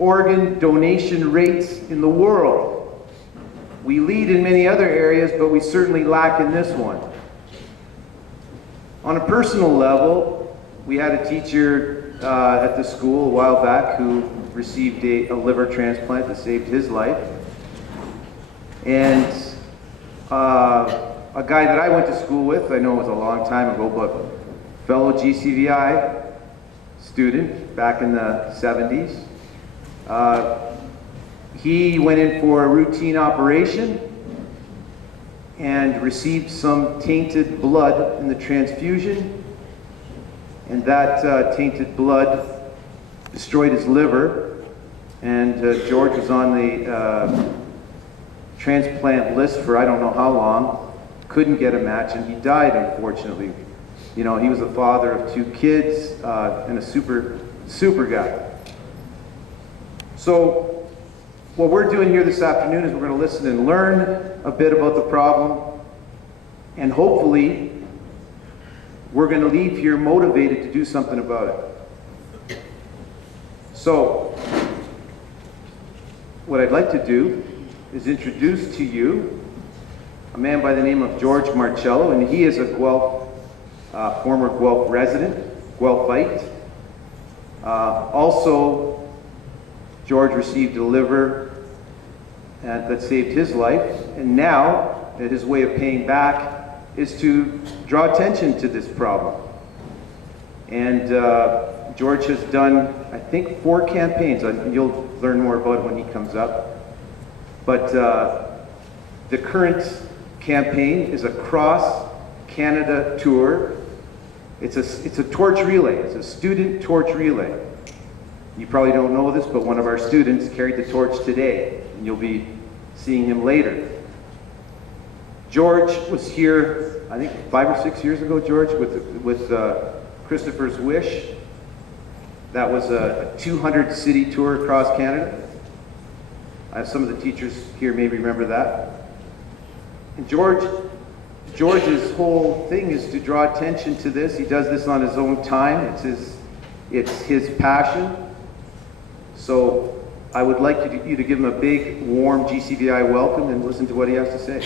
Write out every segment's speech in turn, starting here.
organ donation rates in the world. We lead in many other areas, but we certainly lack in this one. On a personal level, we had a teacher at the school a while back who received a liver transplant that saved his life. And a guy that I went to school with, I know it was a long time ago, but fellow GCVI student back in the 70s. He went in for a routine operation and received some tainted blood in the transfusion, and that tainted blood destroyed his liver, and George was on the transplant list for I don't know how long, couldn't get a match, and he died, unfortunately. You know, he was the father of 2 kids and a super guy. So what we're doing here this afternoon is we're going to listen and learn a bit about the problem, and hopefully we're going to leave here motivated to do something about it. So what I'd like to do is introduce to you a man by the name of George Marcello, and he is a Guelph, former Guelph resident, Guelphite. Also, George received a liver that saved his life, and now his way of paying back is to draw attention to this problem. And George has done, I think, 4 campaigns. You'll learn more about it when he comes up. But the current campaign is a cross-Canada tour. It's a torch relay. It's a student torch relay. You probably don't know this, but one of our students carried the torch today, and you'll be seeing him later. George was here, I think 5 or 6 years ago, George, with Christopher's Wish. That was a 200-city tour across Canada. Some of the teachers here may remember that. And George's whole thing is to draw attention to this. He does this on his own time. It's his passion. So I would like you to give him a big, warm GCVI welcome and listen to what he has to say.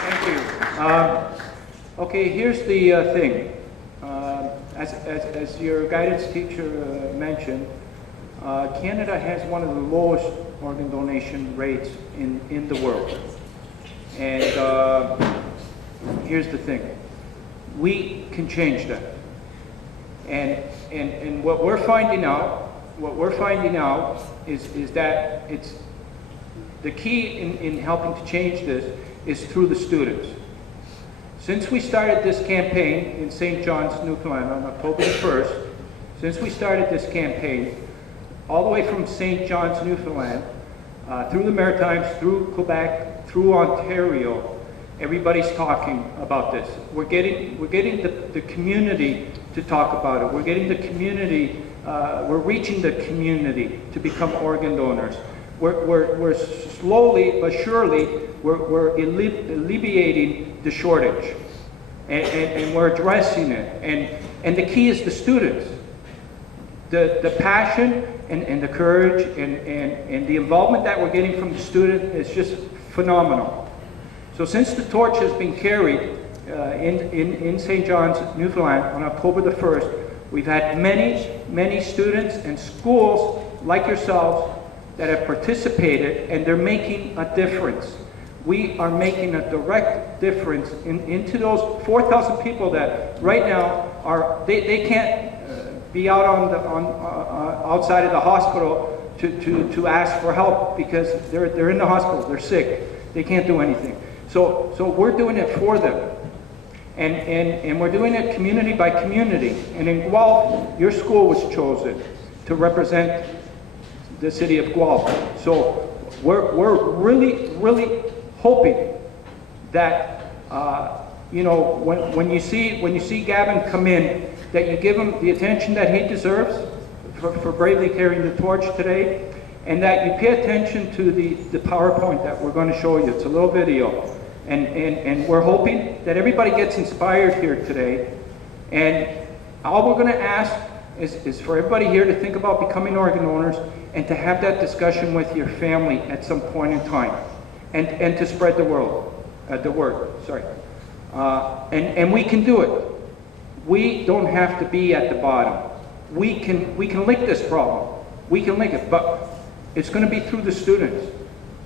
Thank you. Okay, here's the thing. As your guidance teacher mentioned, Canada has one of the lowest organ donation rates in the world. And here's the thing. We can change that. And what we're finding out is that it's the key in helping to change this is through the students. Since we started this campaign in St. John's, Newfoundland on October the 1st, since we started this campaign, all the way from St. John's, Newfoundland, through the Maritimes, through Quebec, through Ontario, everybody's talking about this. We're getting the community to talk about it. We're getting the community, we're reaching the community to become organ donors. We're slowly but surely, we're alleviating the shortage, and we're addressing it. And the key is the students. The passion and the courage and the involvement that we're getting from the student is just phenomenal. So since the torch has been carried in St. John's, Newfoundland on October the 1st, we've had many students and schools like yourselves that have participated, and they're making a difference. We are making a direct difference into those 4,000 people that right now they can't be out outside of the hospital to ask for help because they're in the hospital, they're sick, they can't do anything. So we're doing it for them, and we're doing it community by community. And in Guelph, your school was chosen to represent the city of Guelph. So we're really hoping that when you see Gavin come in, that you give him the attention that he deserves for bravely carrying the torch today, and that you pay attention to the PowerPoint that we're going to show you. It's a little video, And we're hoping that everybody gets inspired here today. And all we're going to ask is for everybody here to think about becoming organ owners and to have that discussion with your family at some point in time, and to spread the word. Sorry, and we can do it. We don't have to be at the bottom. We can lick this problem. We can lick it, but it's going to be through the students.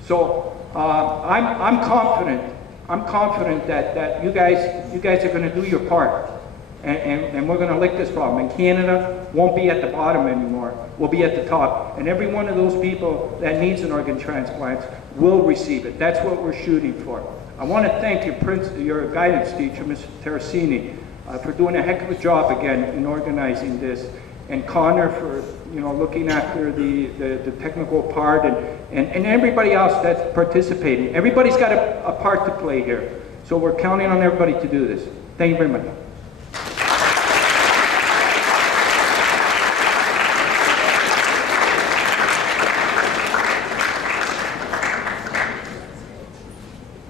So I'm confident. I'm confident that you guys are going to do your part. And we're going to lick this problem. And Canada won't be at the bottom anymore. We'll be at the top. And every one of those people that needs an organ transplant will receive it. That's what we're shooting for. I want to thank your guidance teacher, Ms. Terracini, for doing a heck of a job again in organizing this. And Connor for looking after the technical part, and everybody else that's participating. Everybody's got a part to play here. So we're counting on everybody to do this. Thank you very much.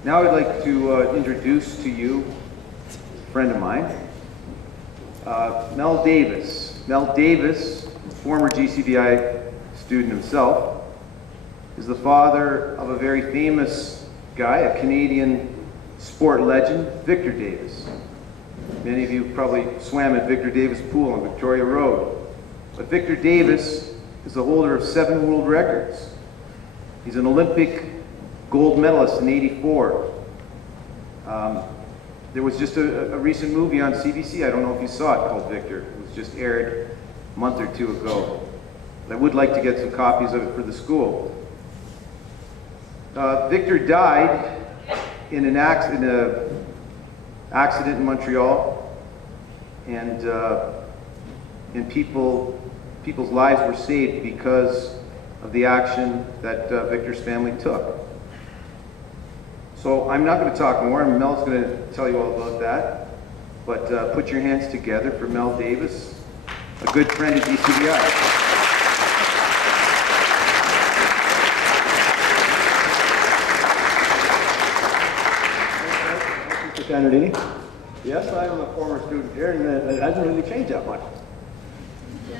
Now I'd like to introduce to you a friend of mine, Mel Davis. Mel Davis, former GCBI student himself, is the father of a very famous guy, a Canadian sport legend, Victor Davis. Many of you probably swam at Victor Davis Pool on Victoria Road. But Victor Davis is the holder of 7 world records. He's an Olympic gold medalist in '84. There was just a recent movie on CBC, I don't know if you saw it, called Victor. It was just aired a month or 2 ago. I would like to get some copies of it for the school. Victor died in an accident in Montreal, and people's lives were saved because of the action that Victor's family took. So I'm not going to talk more, and Mel's going to tell you all about that. But put your hands together for Mel Davis, a good friend of GCBI. Kennedy. Yes, I am a former student here, and it hasn't really changed that much.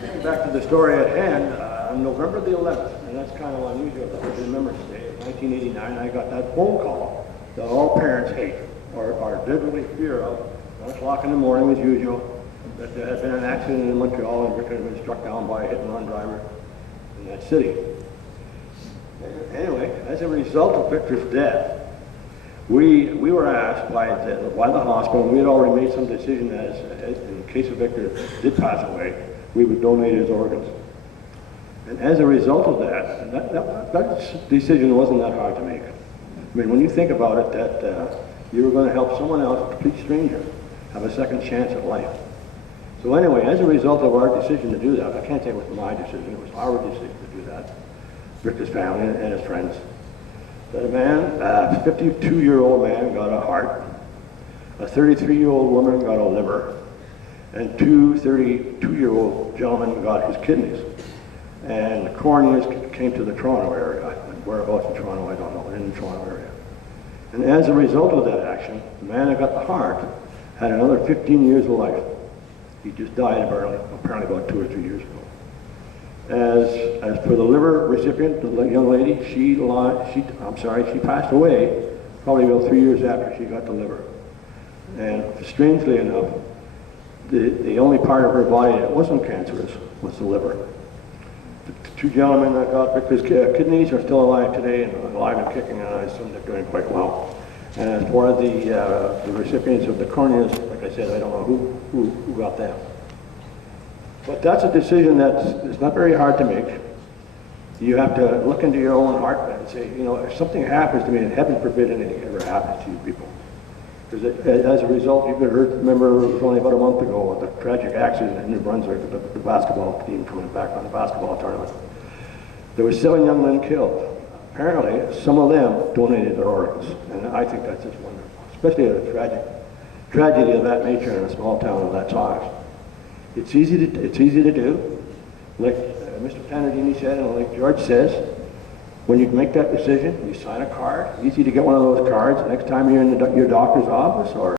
Getting back to the story at hand, on November the 11th, and that's kind of unusual that I remember today, 1989, I got that phone call that all parents hate, or vividly fear of. 1 o'clock in the morning, as usual, that there had been an accident in Montreal, and Victor had been struck down by a hit-and-run driver in that city. Anyway, as a result of Victor's death, we were asked by the hospital, and we had already made some decision as in case of Victor did pass away, we would donate his organs. And as a result of that decision wasn't that hard to make. I mean, when you think about it, that you were going to help someone else, a complete stranger, have a second chance at life. So anyway, as a result of our decision to do that, I can't say it was my decision, it was our decision to do that, Victor's family and his friends, that a man, a 52-year-old man got a heart, a 33-year-old woman got a liver, and 2 32-year-old gentlemen got his kidneys. And the coroners came to the Toronto area. Whereabouts in Toronto, I don't know, in the Toronto area. And as a result of that action, the man that got the heart had another 15 years of life. He just died apparently about 2 or 3 years ago. As for the liver recipient, the young lady, she passed away probably about 3 years after she got the liver. And strangely enough, the only part of her body that wasn't cancerous was the liver. The 2 gentlemen that got Victor's kidneys are still alive today and alive and kicking, and I assume they're doing quite well. And as for the recipients of the corneas, like I said, I don't know who got them. But that's a decision that's not very hard to make. You have to look into your own heart and say, if something happens to me, and heaven forbid anything ever happens to you people. Because as a result, remember it was only about a month ago, the tragic accident in New Brunswick, the basketball team coming back on the basketball tournament. There were 7 young men killed. Apparently, some of them donated their organs, and I think that's just wonderful, especially a tragedy of that nature in a small town of that size. It's easy to do, like Mr. Panardini said, and like George says. When you make that decision, you sign a card. Easy to get one of those cards next time you're in your doctor's office or